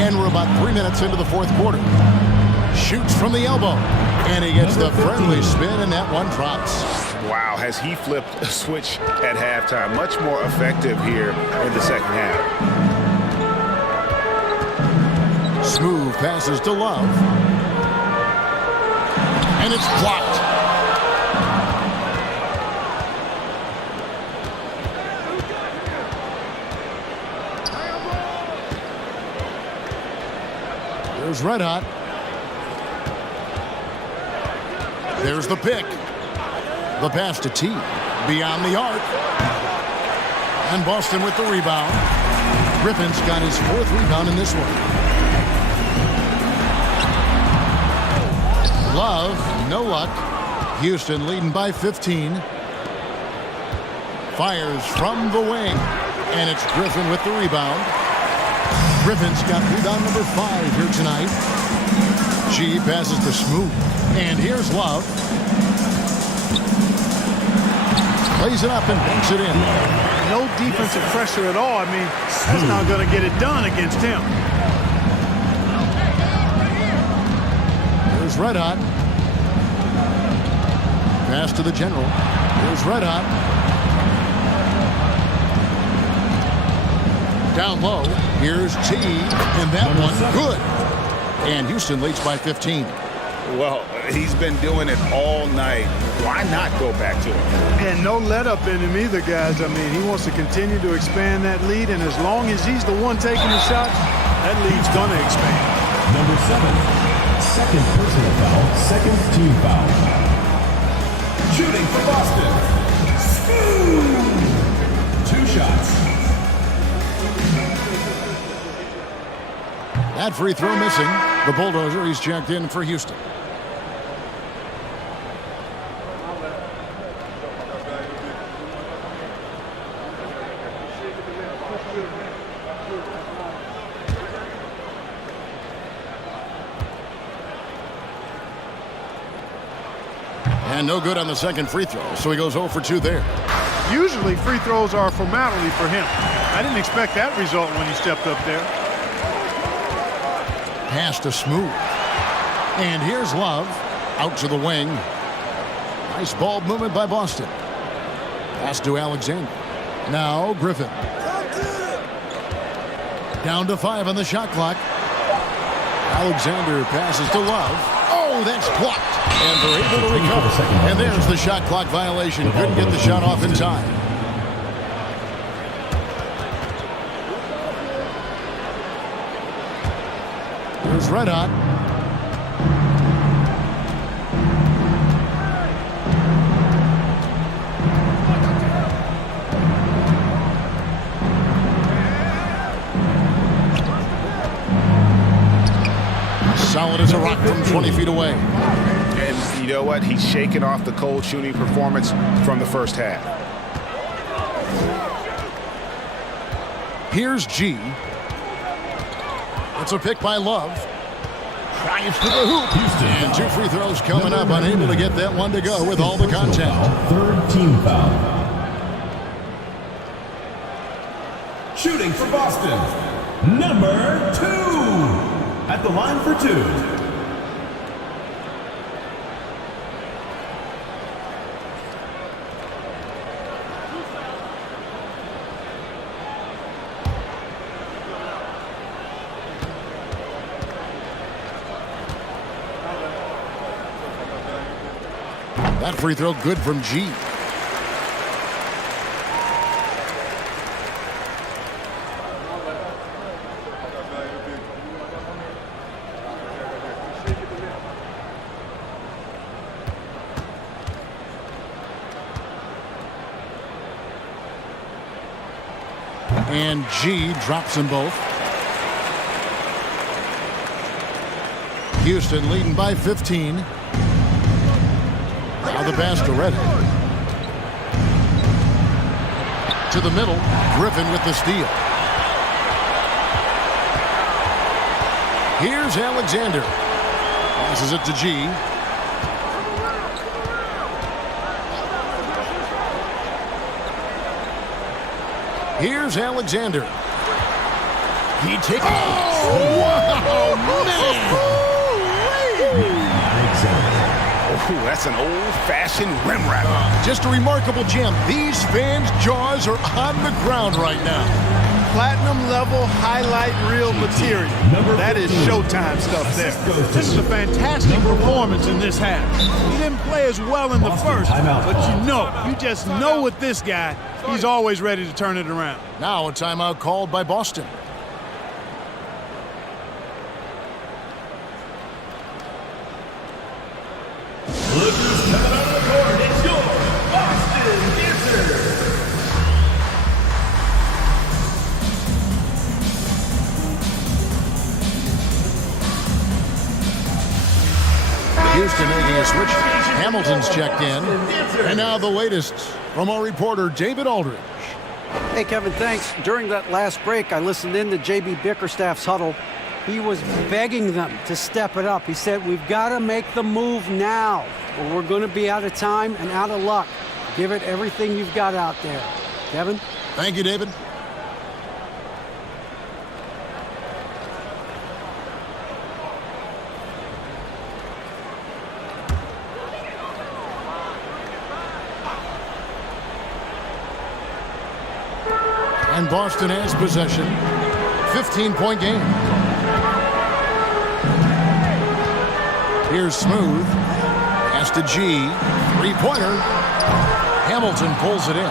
And we're about 3 minutes into the fourth quarter. Shoots from the elbow. And he gets the friendly spin, and that one drops. Wow, has he flipped a switch at halftime. Much more effective here in the second half. Smooth passes to Love. And it's blocked. There's Red Hot. There's the pick. The pass to T. Beyond the arc. And Boston with the rebound. Griffin's got his 4th rebound in this one. Love, no luck. Houston leading by 15. Fires from the wing. And it's Griffin with the rebound. Griffin's got rebound number 5 here tonight. G passes to Smooth. And here's Love. Plays it up and banks it in. No defensive pressure at all. I mean, that's not going to get it done against him. There's Red Hot. Pass to the general. There's Red Hot. Down low. Here's T. And that one, good. And Houston leads by 15. Well, he's been doing it all night. Why not go back to him? And no let up in him either, guys. I mean, he wants to continue to expand that lead, and as long as he's the one taking the shots, that lead's going to expand. Number 7, second personal foul, second team foul. Shooting for Boston. Smooth. 2 shots. That free throw missing. The bulldozer, he's checked in for Houston. And no good on the second free throw, so he goes 0 for 2 there. Usually free throws are a formality for him. I didn't expect that result when he stepped up there. Pass to Smooth. And here's Love. Out to the wing. Nice ball movement by Boston. Pass to Alexander. Now Griffin. Down to 5 on the shot clock. Alexander passes to Love. Oh, that's blocked. And they're able to recover. And there's the shot clock violation. Couldn't get the shot off in time. Here's Red Hot. Solid as a rock from 20 feet away. And you know what? He's shaking off the cold shooting performance from the first half. Here's G. It's a pick by Love. Drives to the hoop. Houston. And 2 free throws coming up. Unable to get that one to go with all the contact. Third team foul. Shooting for Boston, number 2. At the line for 2. That free throw good from G. And G drops them both. Houston leading by 15. Now the pass to Reddick. To the middle. Griffin with the steal. Here's Alexander. Passes it to G. Here's Alexander. He takes. Oh, wow, man! Ooh, that's an old-fashioned rim wrap. Just a remarkable gem. These fans' jaws are on the ground right now. Platinum level highlight reel material. That is Showtime stuff there. This is a fantastic performance in this half. He didn't play as well in the first, but you just know with this guy, he's always ready to turn it around. Now a timeout called by Boston. Look who's coming out of the court. It's your Boston Dancers. Houston making a switch. Hamilton's checked in. And now the latest from our reporter, David Aldridge. Hey, Kevin, thanks. During that last break, I listened in to J.B. Bickerstaff's huddle. He was begging them to step it up. He said, we've got to make the move now, or we're going to be out of time and out of luck. Give it everything you've got out there. Kevin? Thank you, David. And Boston has possession. 15-point game. Here's Smooth. Pass to G. Three-pointer. Hamilton pulls it in.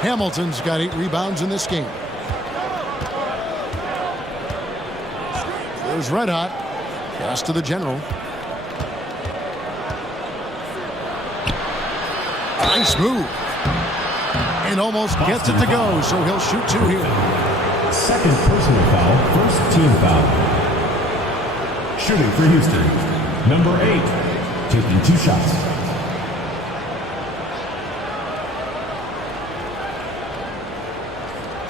Hamilton's got 8 rebounds in this game. There's Red Hot. Pass to the general. Nice move. And almost gets it to go, so he'll shoot 2 here. Second personal foul, first team foul. Shooting for Houston. Number 8, taking 2 shots.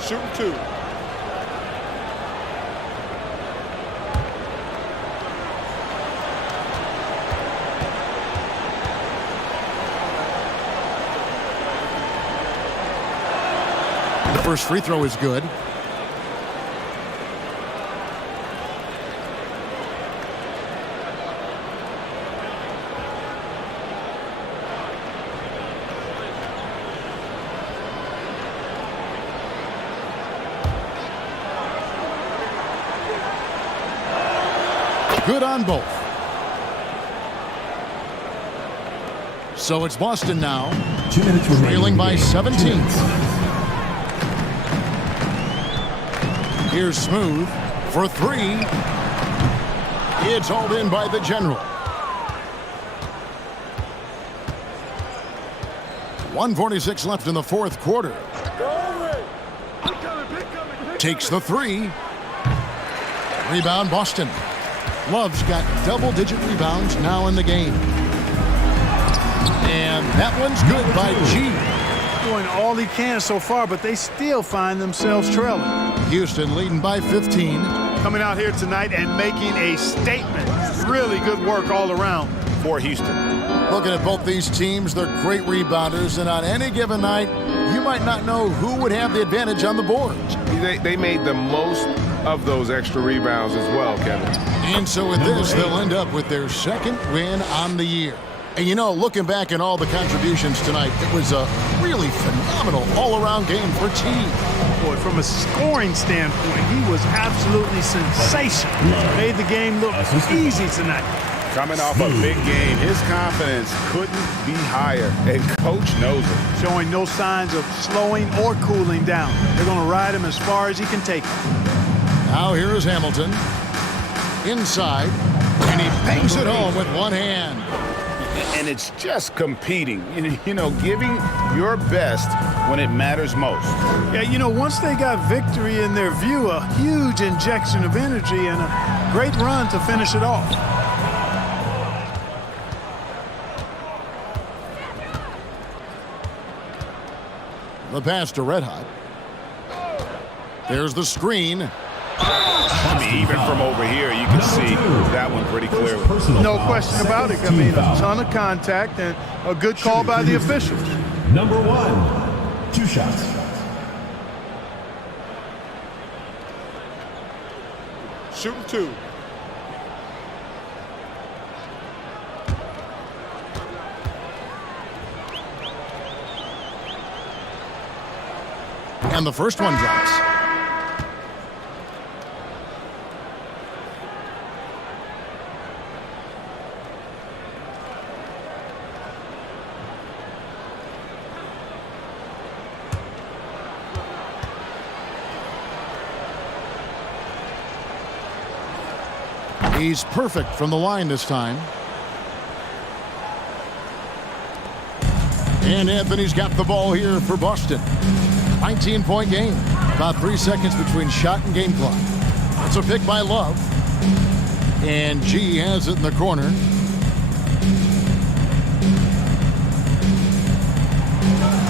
Shooting 2. The first free throw is good. Good on both. So it's Boston now. 2 minutes remaining. Trailing by 17. Here's Smooth for 3. It's hauled in by the general. 1:46 left in the fourth quarter. Takes the 3. Rebound Boston. Love's got double-digit rebounds now in the game. And that one's good by G. Doing all he can so far, but they still find themselves trailing. Houston leading by 15. Coming out here tonight and making a statement. Really good work all around For Houston. Looking at both these teams, they're great rebounders, and on any given night, you might not know who would have the advantage on the boards. They made the most of those extra rebounds as well, Kevin. And so with this, they'll end up with their second win on the year. And you know, looking back at all the contributions tonight, it was a really phenomenal all-around game for team. Boy, from a scoring standpoint, he was absolutely sensational. Made the game look easy tonight. Coming off a big game, his confidence couldn't be higher, and Coach knows it. Showing no signs of slowing or cooling down. They're going to ride him as far as he can take him. Now here is Hamilton. Inside, and he bangs it home with one hand. And it's just competing, you know, giving your best when it matters most. Yeah, you know, once they got victory in their view, a huge injection of energy and a great run to finish it off. The pass to Red Hot. There's the screen. I mean, even from over here, you can see that one pretty clearly. No question about it. I mean, a ton of contact and a good call by the officials. Number 1, 2 shots. Shooting 2. And the first one drops. He's perfect from the line this time. And Anthony's got the ball here for Boston. 19-point game. About 3 seconds between shot and game clock. It's a pick by Love. And G has it in the corner.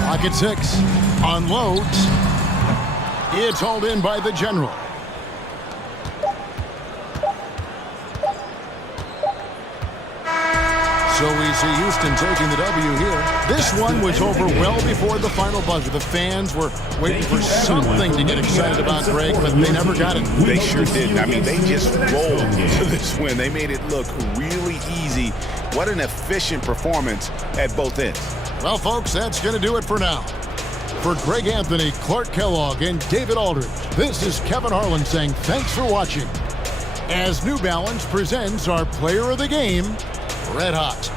Clock at 6. Unloads. It's hauled in by the General. So we see Houston taking the W here. This one was over well before the final buzzer. The fans were waiting for something to get excited about, Greg, but they never got it. They sure didn't. I mean, they just rolled to this win. They made it look really easy. What an efficient performance at both ends. Well, folks, that's going to do it for now. For Greg Anthony, Clark Kellogg, and David Aldridge, this is Kevin Harlan saying thanks for watching as New Balance presents our player of the game, Red Hot.